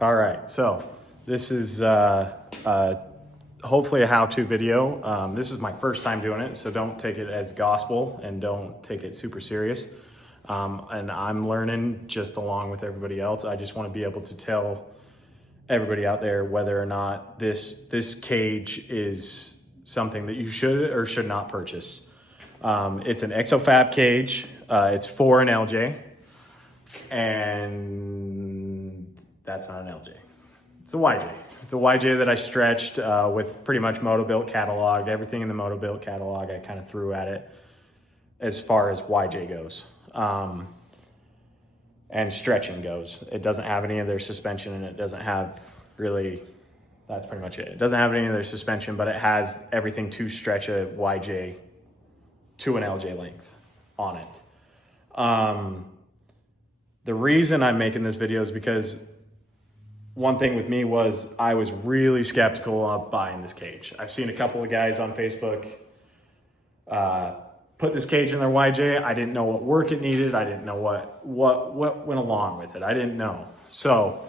All right, so this is hopefully a how-to video. This is my first time doing it, so don't take it as gospel and don't take it super serious. And I'm learning just along with everybody else. I just want to be able to tell everybody out there whether or not this cage is something that you should or should not purchase. It's an XO-fab cage. It's for an LJ, and that's not an LJ. It's a YJ. It's a YJ that I stretched with pretty much MOTOBILT catalog. Everything in the MOTOBILT catalog I kind of threw at it as far as YJ goes. And stretching goes. It doesn't have any of their suspension, and it doesn't have really, that's pretty much it. It doesn't have any of their suspension, but it has everything to stretch a YJ to an LJ length on it. The reason I'm making this video is because one thing with me was I was really skeptical of buying this cage. I've seen a couple of guys on Facebook put this cage in their YJ. I didn't know what work it needed. I didn't know what went along with it. I didn't know. So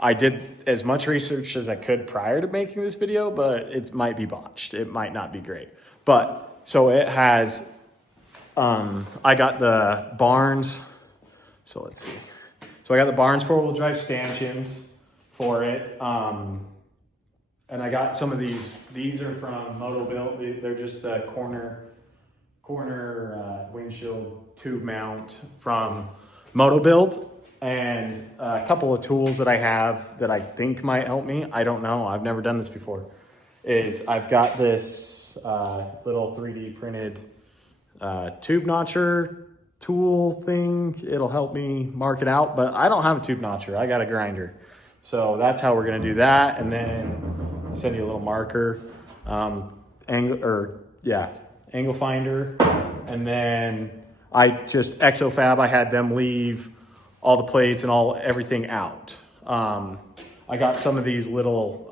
I did as much research as I could prior to making this video, but it might be botched. It might not be great. But so it has, I got the Barnes. So let's see. So I got the Barnes 4-wheel drive stanchions for it. And I got some of these. These are from MOTOBILT. They're just the corner windshield tube mount from MOTOBILT, and a couple of tools that I have that I think might help me. I don't know. I've never done this before. I've got this little 3D printed tube notcher tool thing. It'll help me mark it out, but I don't have a tube notcher. I got a grinder. So that's how we're gonna do that. And then I'll send you a little marker, angle finder. And then I just XO-fab, I had them leave all the plates and everything out. I got some of these little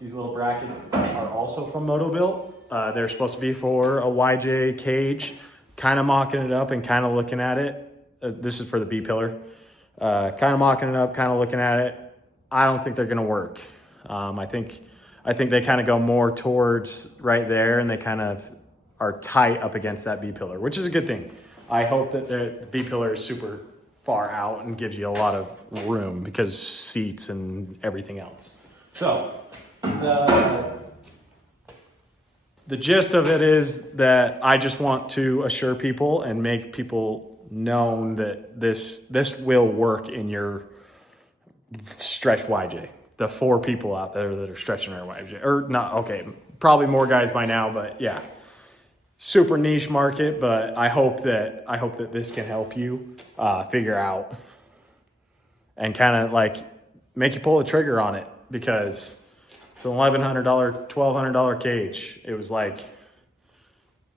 brackets that are also from MOTOBILT. They're supposed to be for a YJ cage. Kind of mocking it up and kind of looking at it. This is for the B pillar. Kind of mocking it up, kind of looking at it. I don't think they're gonna work. I think they kind of go more towards right there, and they kind of are tight up against that B pillar, which is a good thing. I hope that the B pillar is super far out and gives you a lot of room because seats and everything else. So the gist of it is that I just want to assure people and make people known that this will work in your stretch YJ. The 4 people out there that are stretching their YJ, or not, okay, probably more guys by now, but yeah, super niche market. But I hope that this can help you figure out and kind of like make you pull the trigger on it, because it's an $1,100, $1,200 cage. It was like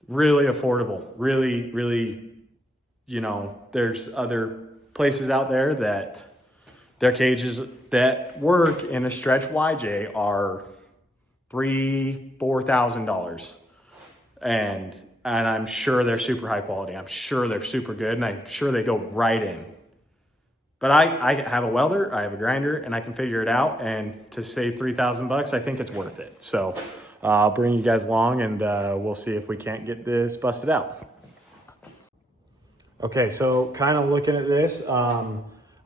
really affordable, really, you know, there's other places out there that their cages that work in a stretch YJ are $3,000, $4,000. And I'm sure they're super high quality. I'm sure they're super good, and I'm sure they go right in. But I have a welder, I have a grinder, and I can figure it out. And to save $3,000, I think it's worth it. So I'll bring you guys along, and we'll see if we can't get this busted out. Okay, so kind of looking at this,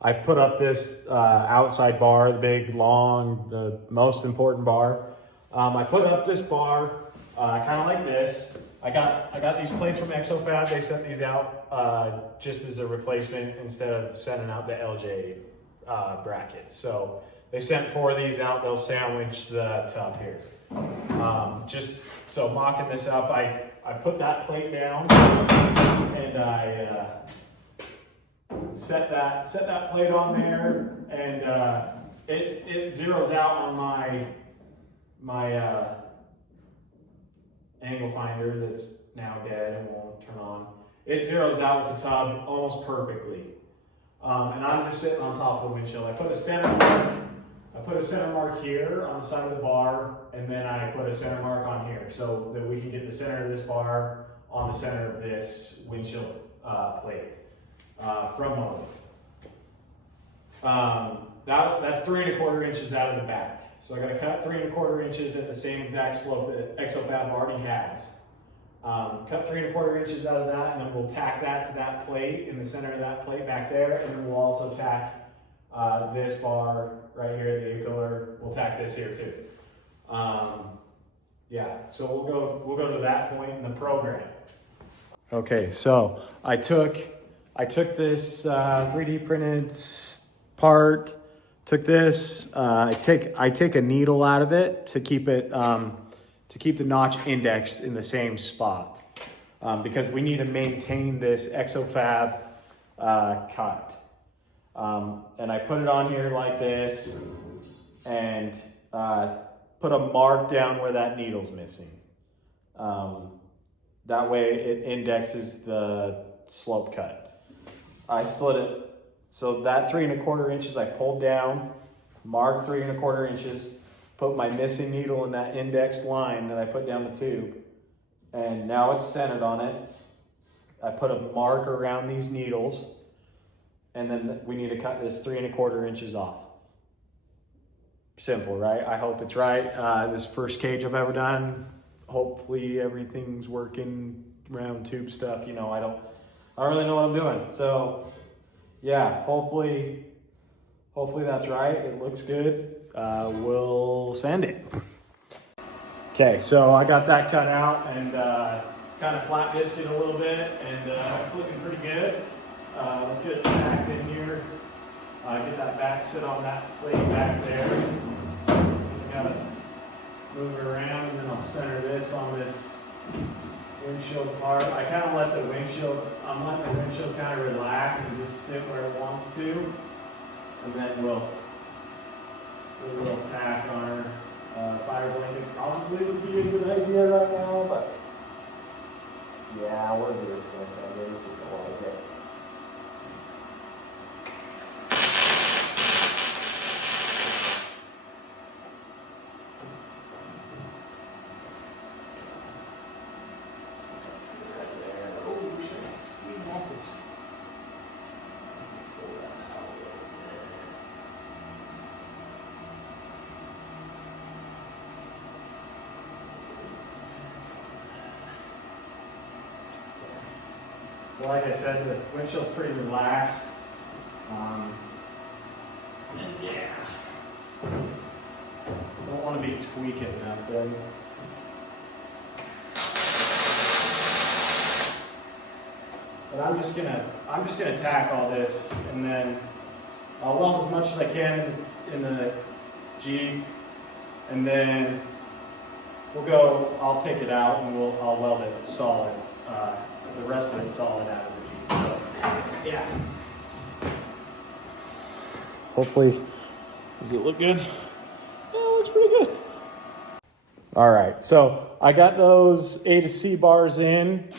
I put up this outside bar, the big, long, the most important bar. I put up this bar kind of like this. I got these plates from XO-fab. They sent these out just as a replacement instead of sending out the LJ brackets. So they sent 4 of these out. They'll sandwich the tub here. Just so mocking this up, I put that plate down, and I set that plate on there, and it zeroes out on my angle finder that's now dead and won't turn on. It zeroes out with the tub almost perfectly. And I'm just sitting on top of the windshield. I put a center mark here on the side of the bar, and then I put a center mark on here so that we can get the center of this bar on the center of this windshield plate from MOTOBILT. that's 3 1/4 inches out of the back. So I gotta cut 3 1/4 inches at the same exact slope that XO-fab already has. Cut 3 1/4 inches out of that, and then we'll tack that to that plate in the center of that plate back there, and then we'll also tack this bar right here, the A-pillar. We'll tack this here too. Yeah, so we'll go to that point in the program. Okay, so I took this 3D printed part. Took this. I take a needle out of it to keep it to keep the notch indexed in the same spot because we need to maintain this XO-fab cut. And I put it on here like this and put a mark down where that needle's missing. That way it indexes the slope cut. I slid it. So that 3 1/4 inches I pulled down, marked 3 1/4 inches, put my missing needle in that index line that I put down the tube, and now it's centered on it. I put a mark around these needles, and then we need to cut this 3 1/4 inches off. Simple, right? I hope it's right. This is the first cage I've ever done. Hopefully everything's working, round tube stuff. You know, I don't really know what I'm doing. So yeah, hopefully that's right. It looks good. We'll sand it. Okay, so I got that cut out and kind of flat dished it a little bit, and it's looking pretty good. Let's get it tacked in here. Get that back, sit on that plate back there. Gotta move it around, and then I'll center this on this windshield part. I kind of let the windshield, I'm letting the windshield kind of relax and just sit where it wants to. And then we'll tack on our fire blanket. Probably would be a good idea right now, but yeah, we're just gonna say it's just a lot of it. So like I said, the windshield's pretty relaxed. And yeah, don't want to be tweaking nothing. But I'm just gonna tack all this, and then I'll weld as much as I can in the Jeep, and then I'll take it out and I'll weld it solid. The rest of it solid out of the Jeep. So, yeah. Hopefully, does it look good? Yeah, it looks pretty good. All right, so I got those A to C bars in.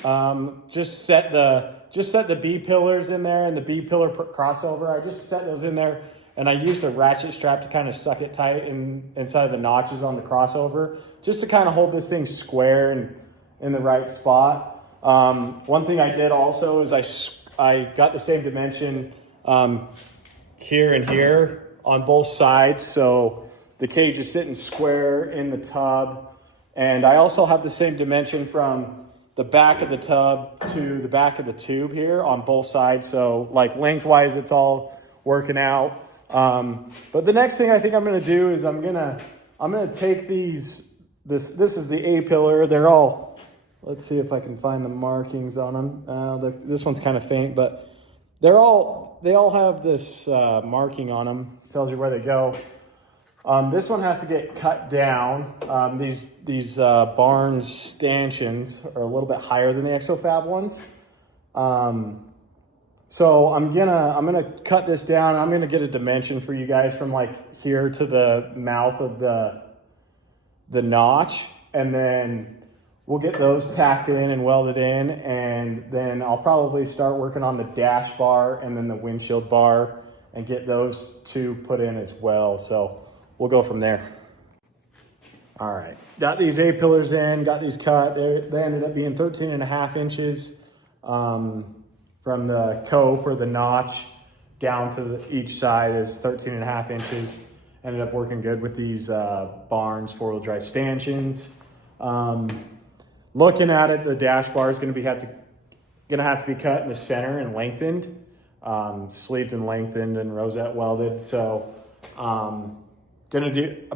Just set the B pillars in there and the B pillar crossover. I just set those in there, and I used a ratchet strap to kind of suck it tight inside of the notches on the crossover, just to kind of hold this thing square and in the right spot. One thing I did also is I got the same dimension here and here on both sides, so the cage is sitting square in the tub, and I also have the same dimension from the back of the tub to the back of the tube here on both sides, so like lengthwise it's all working out. But the next thing I think I'm going to do is I'm gonna take these. This is the A pillar. They're all. Let's see if I can find the markings on them. This one's kind of faint, but they all have this marking on them. It tells you where they go. This one has to get cut down. These Barnes stanchions are a little bit higher than the XO-fab ones. So I'm gonna cut this down. I'm gonna get a dimension for you guys from like here to the mouth of the notch, and then we'll get those tacked in and welded in, and then I'll probably start working on the dash bar and then the windshield bar and get those two put in as well. So we'll go from there. All right, got these A pillars in, got these cut. They ended up being 13 1/2 inches from the cope or the notch down to each side is 13.5 inches. Ended up working good with these Barnes 4-wheel drive stanchions. Looking at it, the dash bar is going to have to be cut in the center and lengthened, sleeved and lengthened and rosette welded. So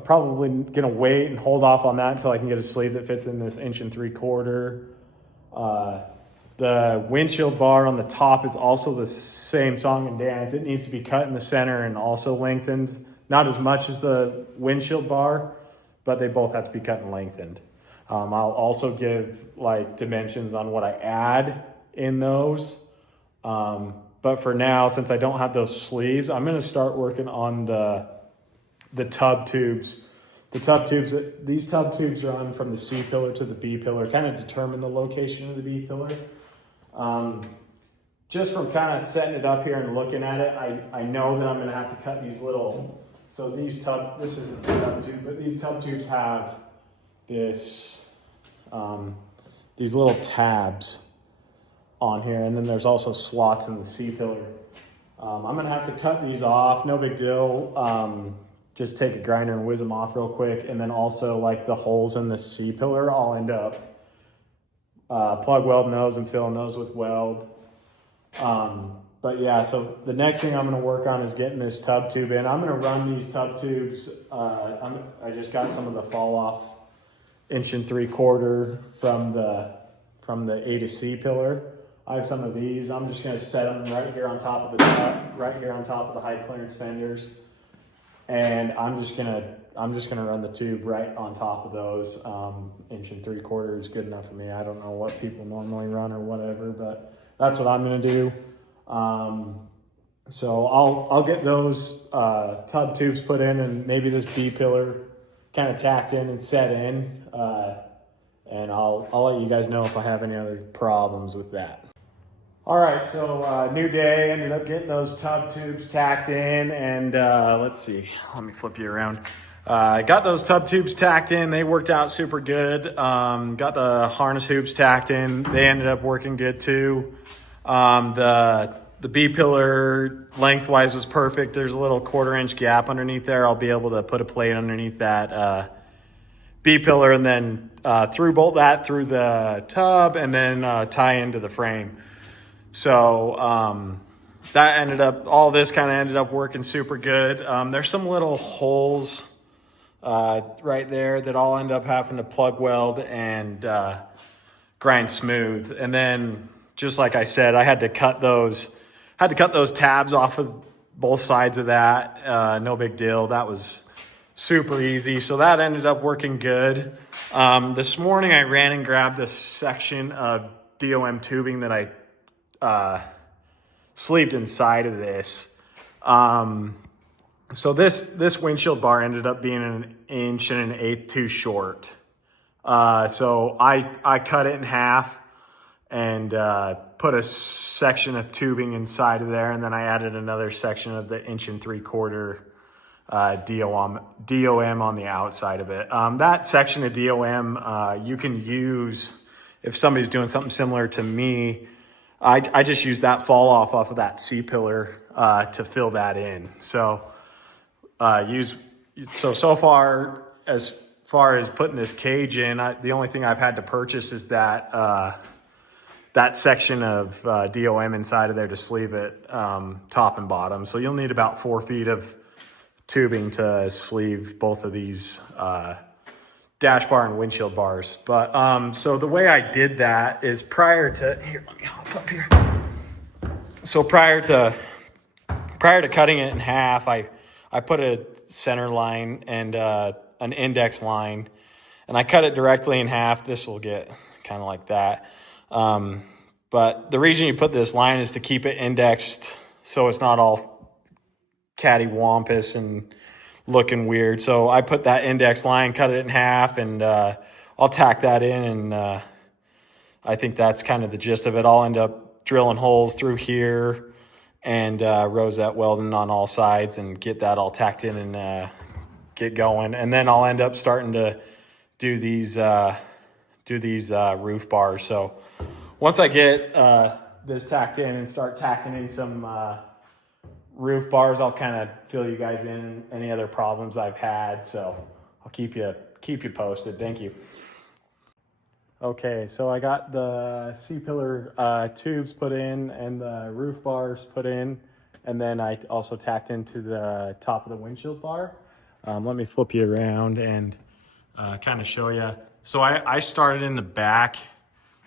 probably gonna wait and hold off on that until I can get a sleeve that fits in this 1.75 inch. The windshield bar on the top is also the same song and dance. It needs to be cut in the center and also lengthened. Not as much as the windshield bar, but they both have to be cut and lengthened. I'll also give like dimensions on what I add in those. But for now, since I don't have those sleeves, I'm gonna start working on the tub tubes. These tub tubes run from the C pillar to the B pillar, kind of determine the location of the B pillar. Just from kind of setting it up here and looking at it, I know that I'm gonna have to cut these little, so this isn't the tub tube, but these tub tubes have these little tabs on here, and then there's also slots in the C pillar. I'm gonna have to cut these off, no big deal. Just take a grinder and whiz them off real quick. And then also like the holes in the C pillar, I'll end up plug welding those and filling those with weld. But yeah, so the next thing I'm gonna work on is getting this tub tube in. I'm gonna run these tub tubes. I just got some of the fall off 1.75 from the A to C pillar. I have some of these. I'm just gonna set them right here on top of the tub, right here on top of the high clearance fenders. And I'm just gonna run the tube right on top of those. 1.75 is good enough for me. I don't know what people normally run or whatever, but that's what I'm gonna do. So I'll get those tub tubes put in, and maybe this B pillar kind of tacked in and set in. And I'll let you guys know if I have any other problems with that. All right, so new day, ended up getting those tub tubes tacked in, and let's see, let me flip you around. Got those tub tubes tacked in, they worked out super good. Got the harness hoops tacked in, they ended up working good too. The B pillar lengthwise was perfect. There's a little 1/4 inch gap underneath there. I'll be able to put a plate underneath that B pillar and then through bolt that through the tub and then tie into the frame. So all this kind of ended up working super good. There's some little holes right there that I'll end up having to plug weld and grind smooth. And then, just like I said, I had to cut those tabs off of both sides of that. No big deal. That was super easy. So that ended up working good. This morning I ran and grabbed a section of DOM tubing that I sleeved inside of this. So this windshield bar ended up being 1 1/8 inch too short. So I cut it in half and put a section of tubing inside of there, and then I added another section of the 1 3/4 DOM on the outside of it. That section of DOM you can use if somebody's doing something similar to me. I just use that fall off of that C pillar to fill that in. So so far as putting this cage in, the only thing I've had to purchase is that section of DOM inside of there to sleeve it top and bottom. So you'll need about 4 feet of tubing to sleeve both of these dash bar and windshield bars. But so the way I did that is let me hop up here. So prior to cutting it in half, I put a center line and an index line, and I cut it directly in half. This will get kind of like that. But the reason you put this line is to keep it indexed so it's not all cattywampus and looking weird. So I put that index line, cut it in half, and I'll tack that in, and I think that's kind of the gist of it. I'll end up drilling holes through here and rosette welding on all sides and get that all tacked in and get going. And then I'll end up starting to do these roof bars. So once I get this tacked in and start tacking in some roof bars, I'll kind of fill you guys in any other problems I've had. So I'll keep you posted. Thank you. Okay, so I got the C-pillar tubes put in and the roof bars put in, and then I also tacked into the top of the windshield bar. Let me flip you around and kind of show you. So I started in the back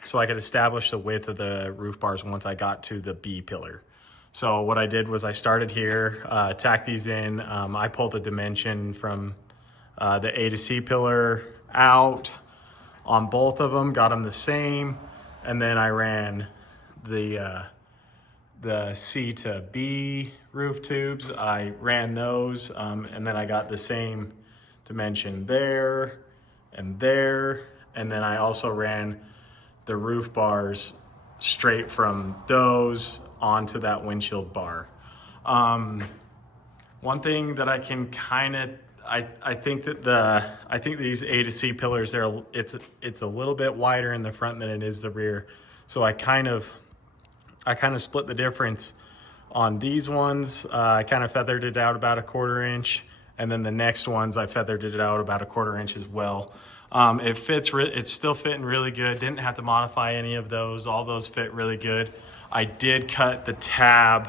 so I could establish the width of the roof bars once I got to the B pillar. So what I did was I started here, tacked these in. I pulled the dimension from the A to C pillar out on both of them, got them the same, and then I ran the C to B roof tubes. I ran those, and then I got the same dimension there, and then I also ran the roof bars straight from those onto that windshield bar. One thing that I can kind of, I think these A to C pillars, it's a little bit wider in the front than it is the rear. So I kind of split the difference on these ones. I kind of feathered it out about 1/4 inch, and then the next ones I feathered it out about 1/4 inch as well. It's still fitting really good. Didn't have to modify any of those. All those fit really good. I did cut the tab,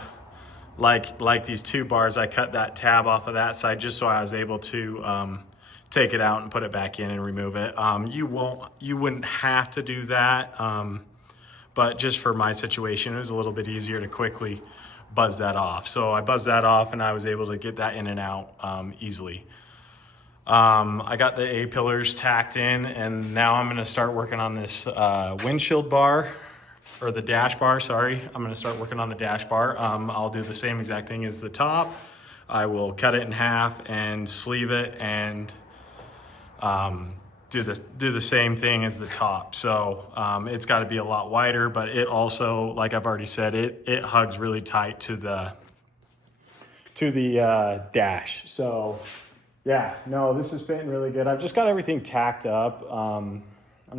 like these 2 bars, I cut that tab off of that side just so I was able to take it out and put it back in and remove it. You wouldn't have to do that, but just for my situation, it was a little bit easier to quickly buzz that off. So I buzzed that off and I was able to get that in and out easily. I got the A pillars tacked in, and now I'm gonna start working on this windshield bar, or the dash bar, sorry. I'm gonna start working on the dash bar. I'll do the same exact thing as the top. I will cut it in half and sleeve it and do the same thing as the top. So it's gotta be a lot wider, but it also, like I've already said, it hugs really tight to the dash. So yeah, no, this is fitting really good. I've just got everything tacked up. I'm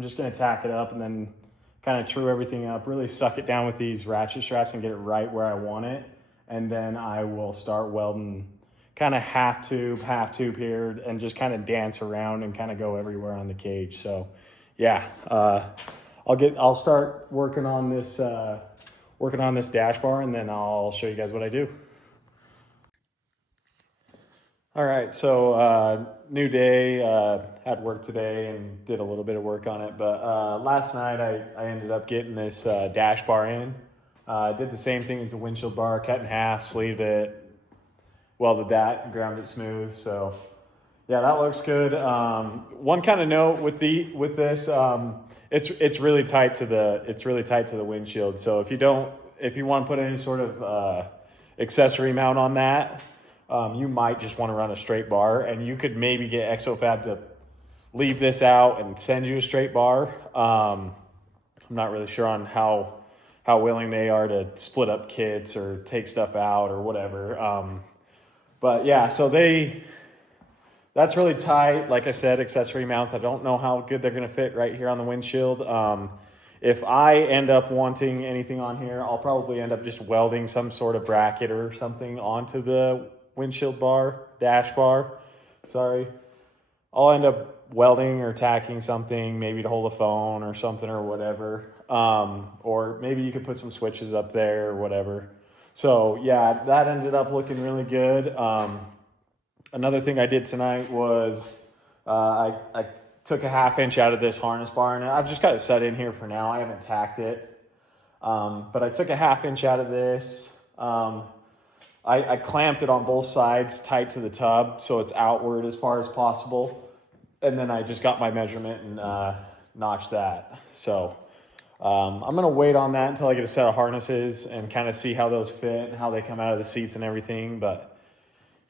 just gonna tack it up and then kind of true everything up, really suck it down with these ratchet straps and get it right where I want it. And then I will start welding kind of half tube here, and just kind of dance around and kind of go everywhere on the cage. So yeah, I'll start working on this dash bar, and then I'll show you guys what I do. All right, so new day, had work today and did a little bit of work on it, but last night I ended up getting this dash bar in. Did the same thing as the windshield bar, cut in half, sleeved it, welded that, ground it smooth. So yeah, that looks good. One kind of note with this, it's really tight to the windshield. So if you want to put any sort of accessory mount on that, you might just want to run a straight bar, and you could maybe get XO-fab to leave this out and send you a straight bar. I'm not really sure on how willing they are to split up kits or take stuff out or whatever. But yeah, so that's really tight. Like I said, accessory mounts, I don't know how good they're going to fit right here on the windshield. If I end up wanting anything on here, I'll probably end up just welding some sort of bracket or something onto the windshield bar, dash bar, sorry. I'll end up welding or tacking something, maybe to hold a phone or something or whatever. Or maybe you could put some switches up there or whatever. So yeah, that ended up looking really good. Another thing I did tonight was I took a 1/2 inch out of this harness bar, and I've just got it set in here for now. I haven't tacked it. But I took a 1/2 inch out of this. I clamped it on both sides tight to the tub so it's outward as far as possible. And then I just got my measurement and notched that. So I'm going to wait on that until I get a set of harnesses and kind of see how those fit and how they come out of the seats and everything. But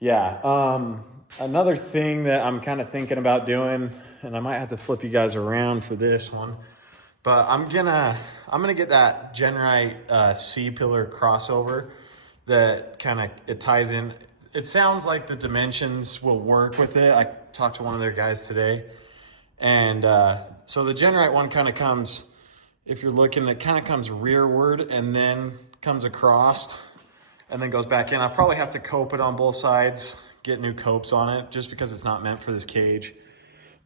yeah, another thing that I'm kind of thinking about doing, and I might have to flip you guys around for this one, but I'm gonna get that Genrite C-pillar crossover that kind of, it ties in. It sounds like the dimensions will work with it. I talked to one of their guys today. And so the Genrite one kind of comes, if you're looking, it kind of comes rearward and then comes across. and then goes back in. I'll probably have to cope it on both sides, get new copes on it, just because it's not meant for this cage.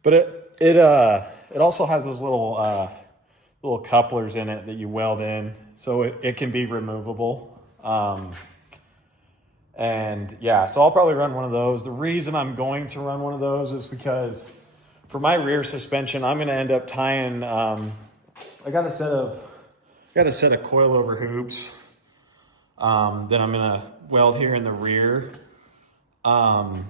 But it also has those little couplers in it that you weld in, so it can be removable. And yeah, so I'll probably run one of those. The reason I'm going to run one of those is because for my rear suspension, I'm going to end up tying. I got a set of coilover hoops that I'm going to weld here in the rear, and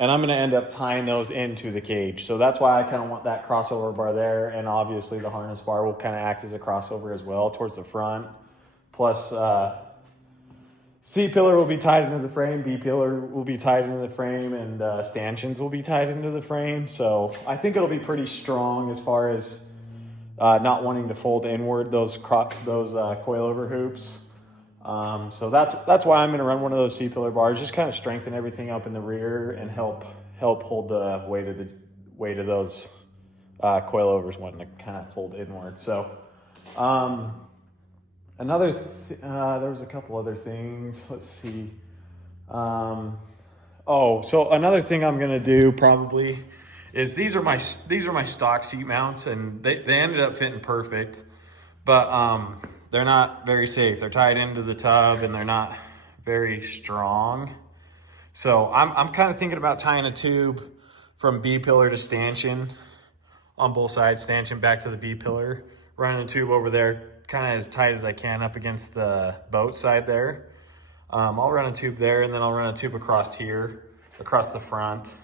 I'm going to end up tying those into the cage. So that's why I kind of want that crossover bar there, and obviously the harness bar will kind of act as a crossover as well towards the front. Plus, C-pillar will be tied into the frame, B-pillar will be tied into the frame, and stanchions will be tied into the frame. So I think it'll be pretty strong as far as not wanting to fold inward those coilover hoops. So that's why I'm going to run one of those C-pillar bars, just kind of strengthen everything up in the rear and help hold the weight of those coilovers wanting to kind of fold inward. So there was a couple other things. Let's see. So another thing I'm gonna do probably is these are my stock seat mounts, and they ended up fitting perfect, but they're not very safe. They're tied into the tub and they're not very strong. So I'm kind of thinking about tying a tube from B pillar to stanchion on both sides, stanchion back to the B pillar, running a tube over there kind of as tight as I can up against the boat side there. I'll run a tube there, and then I'll run a tube across here, across the front,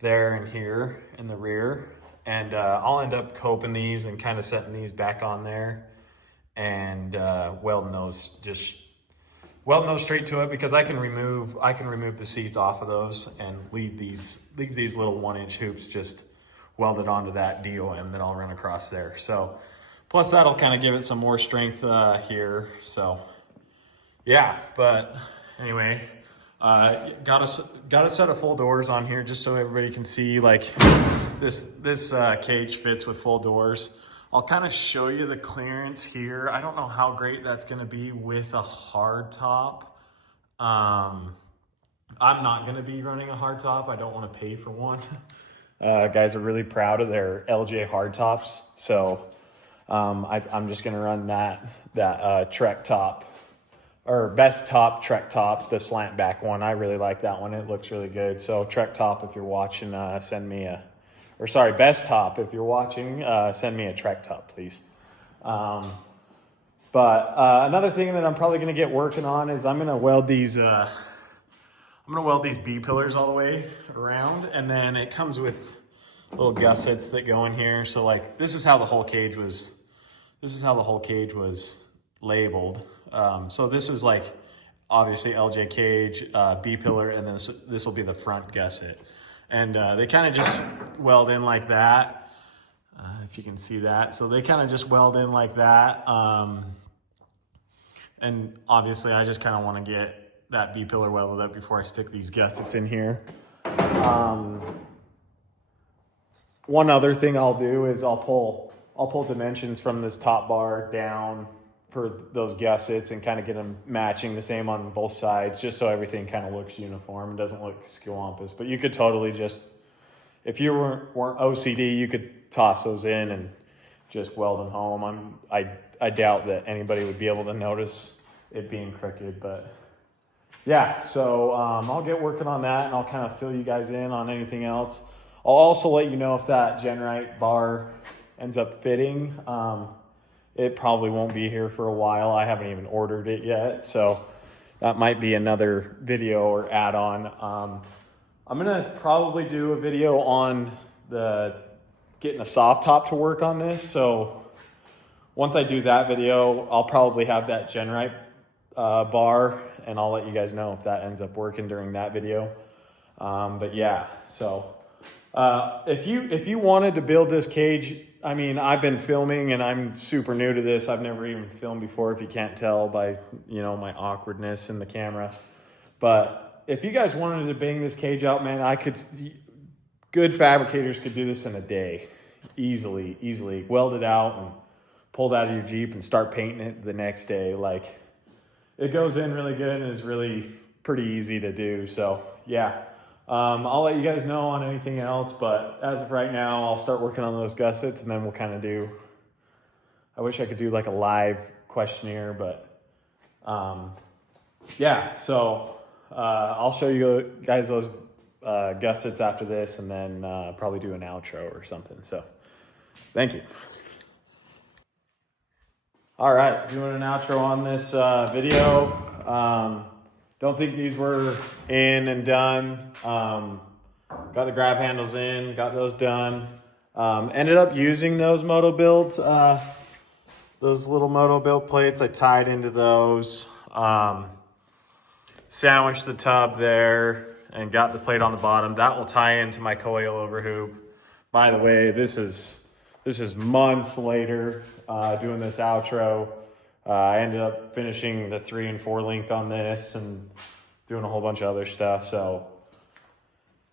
there and here in the rear. And I'll end up coping these and kind of setting these back on there and welding those straight to it, because I can remove the seats off of those and leave these little 1-inch hoops just welded onto that DOM that I'll run across there. So plus that'll kind of give it some more strength here. So yeah, but anyway, got a set of full doors on here just so everybody can see, like, this cage fits with full doors. I'll kind of show you the clearance here. I don't know how great that's going to be with a hard top. I'm not going to be running a hard top. I don't want to pay for one. Guys are really proud of their LJ hard tops, so I'm just going to run that Trek top, or Best Top Trek top, the slant back one. I really like that one. It looks really good. So Trek top, if you're watching, Best Top, if you're watching, send me a Trek top, please. But another thing that I'm probably going to get working on is I'm going to weld these B pillars all the way around, and then it comes with little gussets that go in here. So like, this is how the whole cage was labeled. So this is like obviously LJ cage, B pillar, and then this will be the front gusset. And they kind of just weld in like that, if you can see that. So they kind of just weld in like that. And obviously I just kind of want to get that B pillar welded up before I stick these gussets in here. One other thing I'll do is I'll pull dimensions from this top bar down for those gussets and kind of get them matching the same on both sides, just so everything kind of looks uniform and doesn't look skiwampus. But you could totally just, if you weren't OCD, you could toss those in and just weld them home. I doubt that anybody would be able to notice it being crooked, but yeah. So I'll get working on that, and I'll kind of fill you guys in on anything else. I'll also let you know if that Genrite bar ends up fitting. It probably won't be here for a while. I haven't even ordered it yet, so that might be another video or add-on. I'm gonna probably do a video on getting a soft top to work on this. So once I do that video, I'll probably have that Genrite bar, and I'll let you guys know if that ends up working during that video. But yeah, so if you wanted to build this cage, I mean, I've been filming and I'm super new to this. I've never even filmed before, if you can't tell by, my awkwardness in the camera. But if you guys wanted to bang this cage out, man, good fabricators could do this in a day. Easily. Weld it out and pull it out of your Jeep and start painting it the next day. Like, it goes in really good and is really pretty easy to do. So yeah, I'll let you guys know on anything else, but as of right now, I'll start working on those gussets and then we'll kind of do, I wish I could do like a live questionnaire, but yeah, so I'll show you guys those gussets after this and then probably do an outro or something. So thank you. All right, doing an outro on this video. Don't think these were in and done. Got the grab handles in, got those done. Ended up using those MOTOBILT, those little MOTOBILT plates. I tied into those, sandwiched the tub there, and got the plate on the bottom. That will tie into my coilover hoop. By the way, this is months later doing this outro. I ended up finishing the 3 and 4 link on this and doing a whole bunch of other stuff. So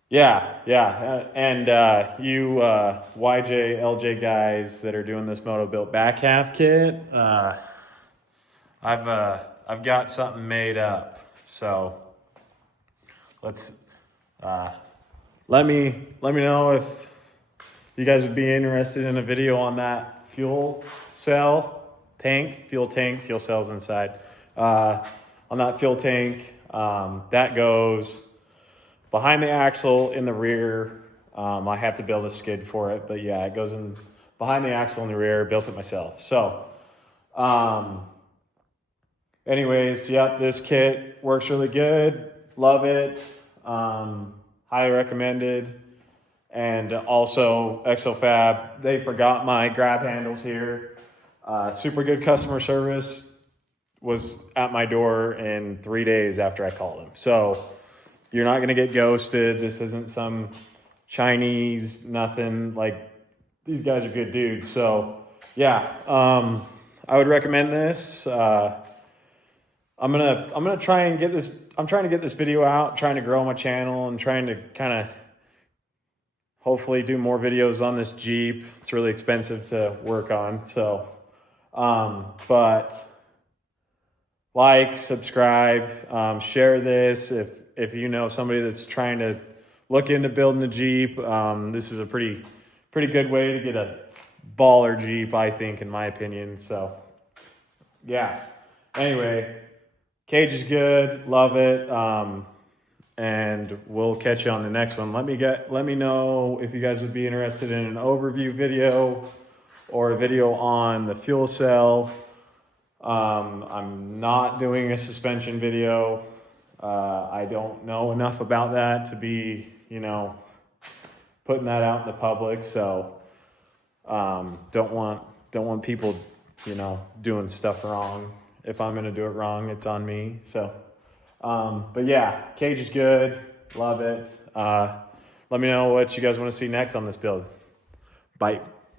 yeah. And you YJ, LJ guys that are doing this MOTOBILT back half kit, I've got something made up. So let's let me know if you guys would be interested in a video on that fuel tank, fuel cells inside. On that fuel tank, that goes behind the axle in the rear. I have to build a skid for it, but yeah, it goes in behind the axle in the rear, built it myself. So, anyways, yep, this kit works really good. Love it. Highly recommended. And also XO-fab, they forgot my grab handles here. Super good customer service, was at my door in 3 days after I called them. So you're not gonna get ghosted. This isn't some Chinese, nothing. Like, these guys are good dudes. So yeah, I would recommend this. I'm gonna try and get this. I'm trying to get this video out, trying to grow my channel and trying to kind of hopefully do more videos on this Jeep. It's really expensive to work on. So, but like, subscribe, share this. If you know somebody that's trying to look into building a Jeep, this is a pretty good way to get a baller Jeep, I think, in my opinion. So yeah, anyway, cage is good. Love it. And we'll catch you on the next one. Let me know if you guys would be interested in an overview video or a video on the fuel cell. I'm not doing a suspension video. I don't know enough about that to be, putting that out in the public. So, don't want people, doing stuff wrong. If I'm gonna do it wrong, it's on me. So. But yeah, cage is good. Love it. Let me know what you guys want to see next on this build. Bye.